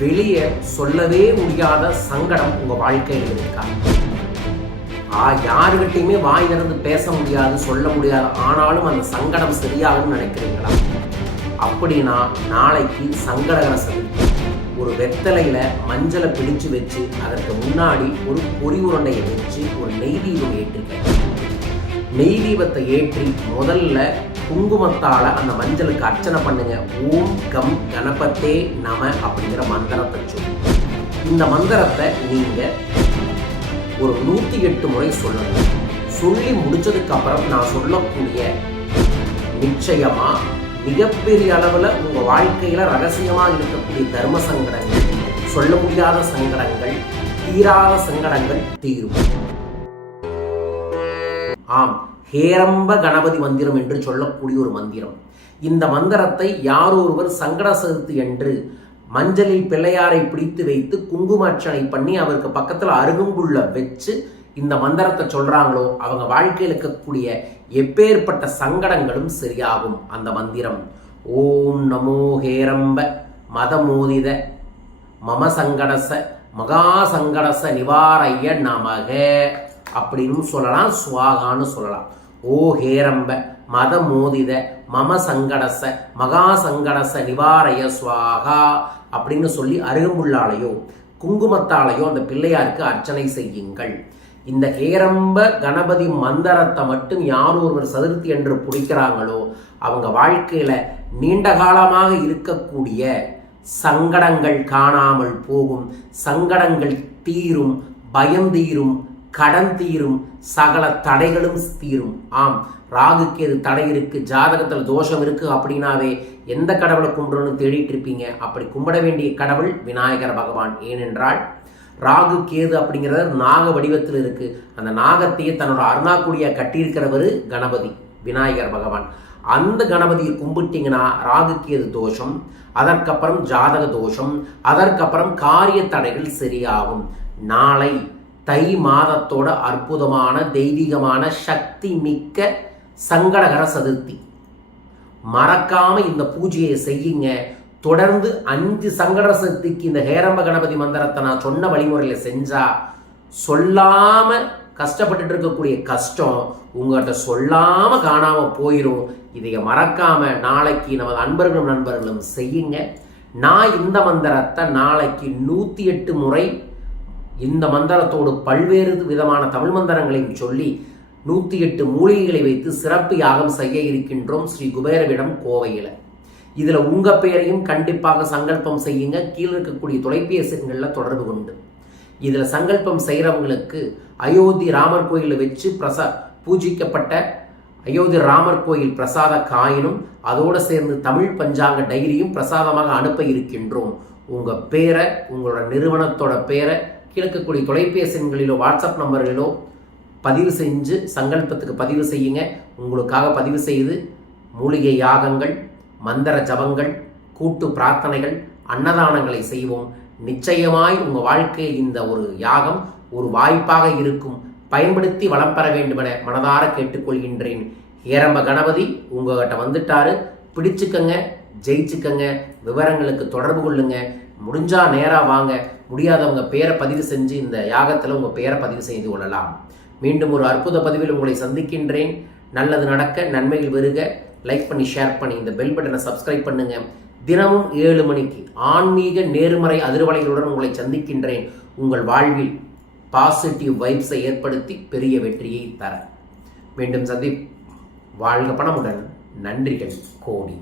வெளியே சொல்லவே முடியாத சங்கடம் உங்க வாழ்க்கையில் இருக்கா? ஆ யாருகிட்டையுமே வாய் திறந்து பேச முடியாது சொல்ல முடியாது. ஆனாலும் அந்த சங்கடம் சரியாகும்னு நினைக்கிறீங்களா? அப்படின்னா நாளைக்கு சங்கடகர சதுர்த்தி ஒரு வெத்தலையில மஞ்சளை பிடிச்சு வச்சு அதற்கு முன்னாடி ஒரு பொறி உருண்டையை வச்சு ஒரு நெய் தீபம் ஏற்றிருக்கேன். நெய் தீபத்தை ஏற்றி முதல்ல குங்குமத்தால் அந்த மஞ்சளுக்கு அர்ச்சனை பண்ணுங்க. ஓம் கம் கணபத்தே நம அப்படிங்கிற மந்திரத்தை சொல்லி. இந்த மந்திரத்தை நீங்கள் ஒரு நூற்றி எட்டு முறை சொல்லணும். சொல்லி முடிச்சதுக்கப்புறம் நான் சொல்லக்கூடிய நிச்சயமா மிகப்பெரிய அளவில் உங்கள் வாழ்க்கையில் ரகசியமாக இருக்கக்கூடிய தர்ம சங்கடங்கள் சொல்ல முடியாத சங்கடங்கள் தீராத சங்கடங்கள் தீரும். ஆம். ஹேரம்ப கணபதி மந்திரம் என்று சொல்லக்கூடிய ஒரு மந்திரம். இந்த மந்திரத்தை யார் ஒருவர் சங்கட சதுர்த்தி என்று மஞ்சளில் பிள்ளையாரை பிடித்து வைத்து குங்குமார்ச்சனை பண்ணி அவருக்கு பக்கத்தில் அருகும்புள்ள வச்சு இந்த மந்திரத்தை சொல்கிறாங்களோ அவங்க வாழ்க்கையில் இருக்கக்கூடிய எப்பேற்பட்ட சங்கடங்களும் சரியாகும் அந்த மந்திரம். ஓம் நமோ ஹேரம்ப மதமோதித மம சங்கடச மகா சங்கடச நிவாரைய நமக. அப்படின்னு சொல்லலாம் சுவாகான்னு சொல்லலாம். ஓ ஹேரம்ப மத மோதித மம சங்கடச மகா சங்கடச நிவாரய சுவாகா அப்படின்னு சொல்லி அருகம்புள்ளாலையோ குங்குமத்தாலையோ அந்த பிள்ளையாருக்கு அர்ச்சனை செய்யுங்கள். இந்த ஹேரம்ப கணபதி மந்திரத்தை மட்டும் யார் ஒருவர் சதுர்த்தி என்று பிடிக்கிறாங்களோ அவங்க வாழ்க்கையில நீண்ட காலமாக இருக்கக்கூடிய சங்கடங்கள் காணாமல் போகும். சங்கடங்கள் தீரும் பயம் தீரும் கடன் தீரும் சகல தடைகளும் தீரும். ஆம் ராகுக்கு எது தடை இருக்கு ஜாதகத்தில் தோஷம் இருக்கு அப்படின்னாவே எந்த கடவுளை கும்பிடணும்னு தேடிட்டு இருப்பீங்க? அப்படி கும்பிட வேண்டிய கடவுள் விநாயகர் பகவான். ஏனென்றால் ராகு கேது அப்படிங்கிறது நாக வடிவத்தில் இருக்கு. அந்த நாகத்தையே தன்னோட அருணாக்குடியா கட்டியிருக்கிறவர் கணபதி விநாயகர் பகவான். அந்த கணபதியை கும்பிட்டீங்கன்னா ராகு கேது தோஷம் அதற்கப்புறம் ஜாதக தோஷம் அதற்கப்புறம் காரிய தடைகள் சரியாகும். நாளை தை மாதத்தோட அற்புதமான தெய்வீகமான சக்தி மிக்க சங்கடகர சதுர்த்தி. மறக்காம இந்த பூஜையை செய்யுங்க. தொடர்ந்து அஞ்சு சங்கட சதுர்த்திக்கு இந்த ஹேரம்ப கணபதி மந்திரத்தை நான் சொன்ன வழிமுறையில செஞ்சா சொல்லாம கஷ்டப்பட்டுட்டு இருக்கக்கூடிய கஷ்டம் உங்கள்கிட்ட சொல்லாம காணாம போயிடும் இதைய மறக்காம நாளைக்கு நமது அன்பர்களும் நண்பர்களும் செய்யுங்க. நான் இந்த மந்திரத்தை நாளைக்கு நூத்தி எட்டு முறை இந்த மந்திரத்தோடு பல்வேறு விதமான தமிழ் மந்திரங்களையும் சொல்லி நூற்றி எட்டு மூலிகைகளை வைத்து சிறப்பு யாகம் செய்ய இருக்கின்றோம் ஸ்ரீ குபேரவிடம் கோவையில். இதில் உங்கள் பெயரையும் கண்டிப்பாக சங்கல்பம் செய்யுங்க. கீழே இருக்கக்கூடிய தொலைபேசிகளில் தொடர்பு கொண்டு. இதில் சங்கல்பம் செய்கிறவங்களுக்கு அயோத்தி ராமர் கோயிலில் வச்சு பிரசா பூஜிக்கப்பட்ட அயோத்தி ராமர் கோயில் பிரசாத காயினும் அதோடு சேர்ந்து தமிழ் பஞ்சாங்க டைரியும் பிரசாதமாக அனுப்ப இருக்கின்றோம். உங்கள் பேரை உங்களோட நிறுவனத்தோட பேரை கீழக்கக்கூடிய தொலைபேசி எண்களிலோ வாட்ஸ்அப் நம்பர்களிலோ பதிவு செஞ்சு சங்கல்பத்துக்கு பதிவு செய்யுங்க. உங்களுக்காக பதிவு செய்து மூலிகை யாகங்கள் மந்திர ஜபங்கள் கூட்டு பிரார்த்தனைகள் அன்னதானங்களை செய்வோம். நிச்சயமாய் உங்கள் வாழ்க்கையில் இந்த ஒரு யாகம் ஒரு வாய்ப்பாக இருக்கும். பயன்படுத்தி வளம் பெற வேண்டுமென மனதார கேட்டுக்கொள்கின்றேன். ஏரம்ப கணபதி உங்ககிட்ட வந்துட்டாரு. பிடிச்சுக்கங்க ஜெயிச்சுக்கங்க. விவரங்களுக்கு தொடர்பு கொள்ளுங்க. முடிஞ்சால் நேராக வாங்க. முடியாதவங்க பேரை பதிவு செஞ்சு இந்த யாகத்தில் உங்கள் பேரை பதிவு செய்து கொள்ளலாம். மீண்டும் ஒரு அற்புத பதிவில் உங்களை சந்திக்கின்றேன். நல்லது நடக்க நன்மைகள் வருக. லைக் பண்ணி ஷேர் பண்ணி இந்த பெல் பட்டனை சப்ஸ்கிரைப் பண்ணுங்க. தினமும் ஏழு மணிக்கு ஆன்மீக நேர்மறை அதிர்வலைகளுடன் உங்களை சந்திக்கின்றேன். உங்கள் வாழ்வில் பாசிட்டிவ் வைப்ஸை ஏற்படுத்தி பெரிய வெற்றியை தர. மீண்டும் சந்தி வாழ்க பணமுடன் நன்றிகள் கோடி.